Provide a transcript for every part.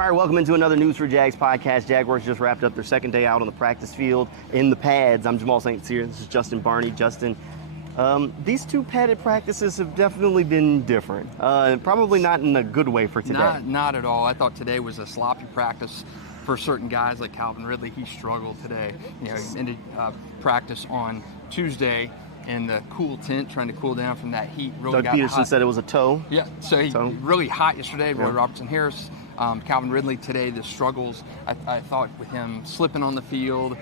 All right, welcome into another News4JAGs podcast. Jaguars just wrapped up their second day out on the practice field in the pads. I'm Jamal St. Cyr. This is Justin Barney. Justin, these two padded practices have definitely been different. Probably not in a good way for today. Not at all. I thought today was a sloppy practice for certain guys like Calvin Ridley. He struggled today. He ended practice on Tuesday in the cool tent, trying to cool down from that heat. Really Doug Peterson said it was a toe. Yeah, so he really hot yesterday. Roy Robertson-Harris. Calvin Ridley today, the struggles, I thought with him slipping on the field,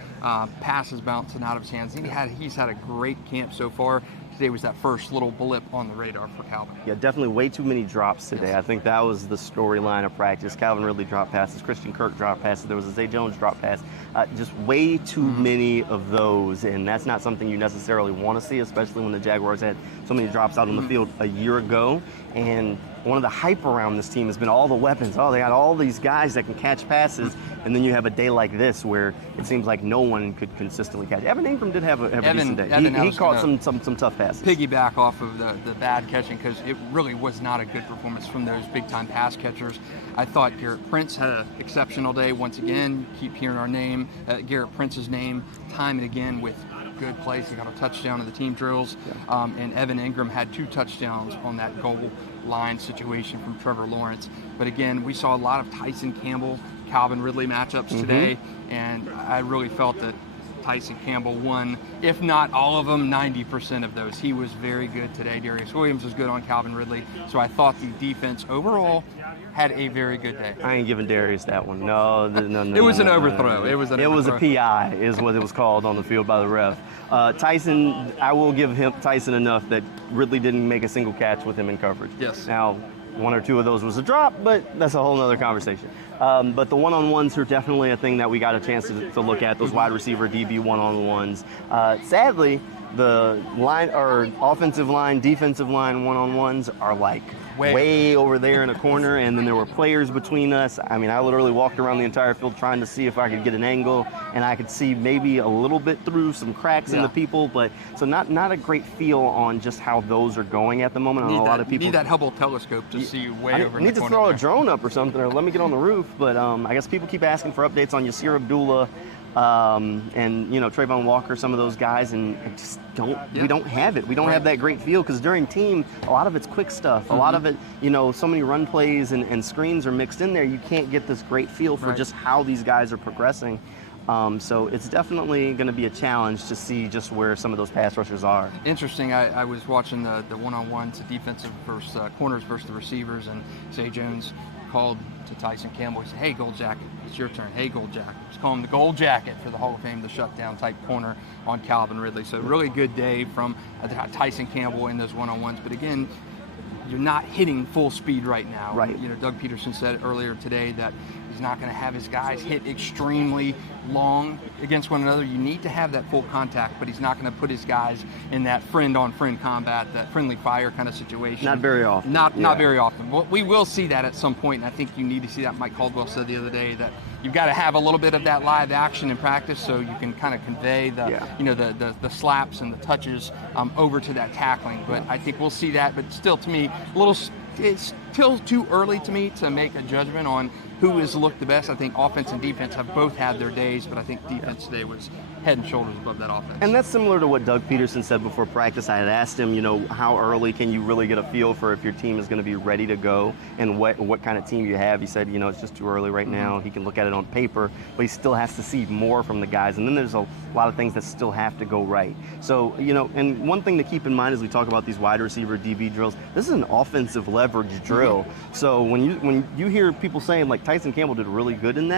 passes bouncing out of his hands. He's had a great camp so far. Today was that first little blip on the radar for Calvin. Yeah, definitely way too many drops today. I think that was the storyline of practice. Calvin Ridley dropped passes, Christian Kirk dropped passes, there was a Zay Jones drop pass. Just way too many of those, and that's not something you necessarily want to see, especially when the Jaguars had so many drops out on the field a year ago. And one of the hype around this team has been all the weapons. Oh, they got all these guys that can catch passes, and then you have a day like this where it seems like no one could consistently catch. Evan Ingram did have a decent day. He caught some tough passes. Piggyback off of the bad catching, because it really was not a good performance from those big-time pass catchers. I thought Garrett Prince had an exceptional day. Once again, keep hearing our name, Garrett Prince's name, time and again with good plays. He got a touchdown in the team drills, and Evan Ingram had 2 touchdowns on that goal line situation from Trevor Lawrence. But again, we saw a lot of Tyson Campbell, Calvin Ridley matchups today, and I really felt that Tyson Campbell won, if not all of them, 90% of those. He was very good today. Darius Williams was good on Calvin Ridley. So I thought the defense overall had a very good day. I ain't giving Darius that one. No. It was an overthrow. It was a PI, is what it was called on the field by the ref. Tyson, I will give Tyson enough that Ridley didn't make a single catch with him in coverage. Yes. Now, 1 or 2 of those was a drop, but that's a whole other conversation. But the one-on-ones are definitely a thing that we got a chance to look at, those wide receiver DB one-on-ones. Sadly, the line or offensive line, defensive line one-on-ones are like way over there in a corner, and then there were players between us. I mean, I literally walked around the entire field trying to see if I could get an angle, and I could see maybe a little bit through some cracks in the people, but so not a great feel on just how those are going at the moment. I know a lot of people need that Hubble telescope to see way over in the corner. Need to throw a drone up or something, or let me get on the roof. But I guess people keep asking for updates on Yasir Abdullah and Trayvon Walker, some of those guys, and just we don't have it. We don't have that great feel, because during team, a lot of it's quick stuff. A lot of it, so many run plays and screens are mixed in there. You can't get this great feel for just how these guys are progressing. So it's definitely going to be a challenge to see just where some of those pass rushers are. Interesting. I was watching the one-on-ones, the defensive versus corners versus the receivers, and Zay Jones called to Tyson Campbell. He said, "Hey, Gold Jacket, it's your turn. Hey, Gold Jacket." Just call him the Gold Jacket for the Hall of Fame, the shutdown type corner on Calvin Ridley. So really good day from Tyson Campbell in those one-on-ones. But again, you're not hitting full speed right now. Right. Doug Peterson said earlier today that he's not going to have his guys hit extremely long against one another. You need to have that full contact, but he's not going to put his guys in that friend-on-friend combat, that friendly fire kind of situation. Not very often. Not very often. Well, we will see that at some point, and I think you need to see that. Mike Caldwell said the other day that you've got to have a little bit of that live action in practice, so you can kind of convey the slaps and the touches over to that tackling. But I think we'll see that. But still, to me, it's still too early to me to make a judgment on who has looked the best. I think offense and defense have both had their days, but I think defense today was head and shoulders above that offense. And that's similar to what Doug Peterson said before practice. I had asked him, how early can you really get a feel for if your team is going to be ready to go and what kind of team you have. He said, it's just too early right now. He can look at it on paper, but he still has to see more from the guys. And then there's a lot of things that still have to go right. So, and one thing to keep in mind as we talk about these wide receiver DB drills, this is an offensive leverage drill. So when you hear people saying like Tyson Campbell did really good in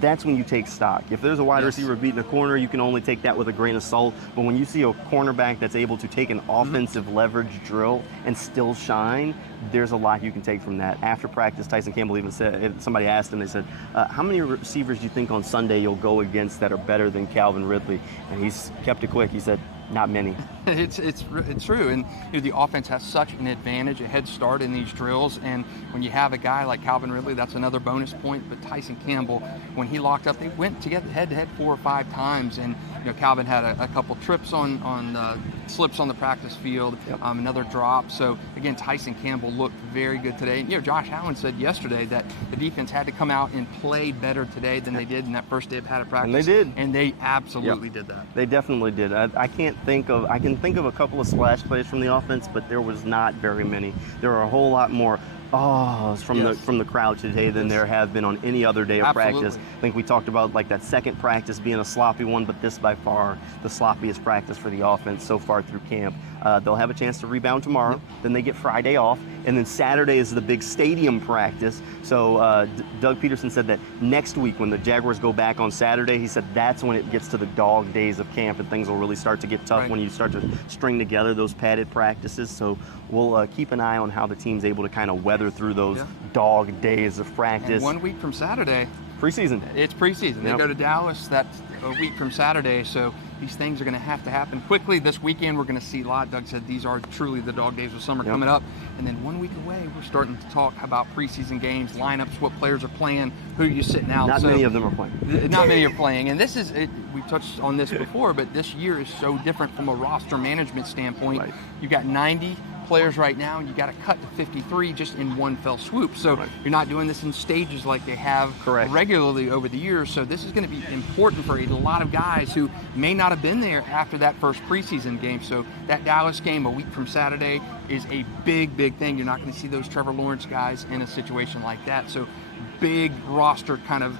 that's when you take stock. If there's a wide receiver beating a corner, you can only take that with a grain of salt. But when you see a cornerback that's able to take an offensive leverage drill and still shine, there's a lot you can take from that. After practice, Tyson Campbell even said, somebody asked him, they said, how many receivers do you think on Sunday you'll go against that are better than Calvin Ridley? And he's kept it quick. He said, not many. It's true, and the offense has such an advantage, a head start in these drills, and when you have a guy like Calvin Ridley, that's another bonus point. But Tyson Campbell, when he locked up, they went together head-to-head 4 or 5 times, and Calvin had a couple trips on slips on the practice field, another drop. So again, Tyson Campbell looked very good today. Josh Allen said yesterday that the defense had to come out and play better today than they did in that first day of padded practice. And they did. And they absolutely did that. They definitely did. I can think of a couple of splash plays from the offense, but there was not very many. There were a whole lot more from the crowd today than there have been on any other day of practice. I think we talked about like that second practice being a sloppy one, but this by far the sloppiest practice for the offense so far through camp. They'll have a chance to rebound tomorrow. Then they get Friday off, and then Saturday is the big stadium practice. So Doug Peterson said that next week when the Jaguars go back on Saturday, he said that's when it gets to the dog days of camp and things will really start to get tough when you start to string together those padded practices. So we'll keep an eye on how the team's able to kind of weather through those dog days of practice. And 1 week from Saturday, preseason. It's preseason. They go to Dallas. That's a week from Saturday. So these things are going to have to happen quickly. This weekend, we're going to see a lot. Doug said these are truly the dog days of summer coming up. And then 1 week away, we're starting to talk about preseason games, lineups, what players are playing, who you're sitting out. Not many of them are playing. Not many are playing. And this is, we touched on this before, but this year is so different from a roster management standpoint. Right. You got 90 players right now, and you got to cut to 53 just in one fell swoop. So you're not doing this in stages like they have regularly over the years. So this is going to be important for a lot of guys who may not have been there after that first preseason game. So that Dallas game a week from Saturday is a big, big thing. You're not going to see those Trevor Lawrence guys in a situation like that. So big roster kind of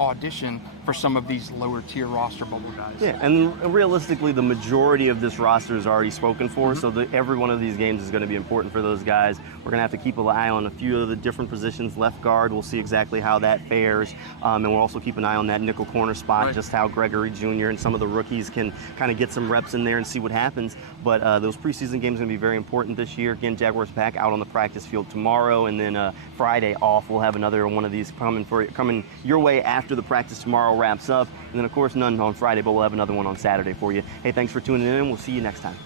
audition for some of these lower tier roster bubble guys. Yeah, and realistically, the majority of this roster is already spoken for, so every one of these games is going to be important for those guys. We're going to have to keep an eye on a few of the different positions. Left guard, we'll see exactly how that fares, and we'll also keep an eye on that nickel corner spot, just how Gregory Jr. and some of the rookies can kind of get some reps in there and see what happens. But those preseason games are going to be very important this year. Again, Jaguars back out on the practice field tomorrow, and then Friday off. We'll have another one of these coming your way after the practice tomorrow wraps up. And then, of course, none on Friday, but we'll have another one on Saturday for you. Hey, thanks for tuning in, and we'll see you next time.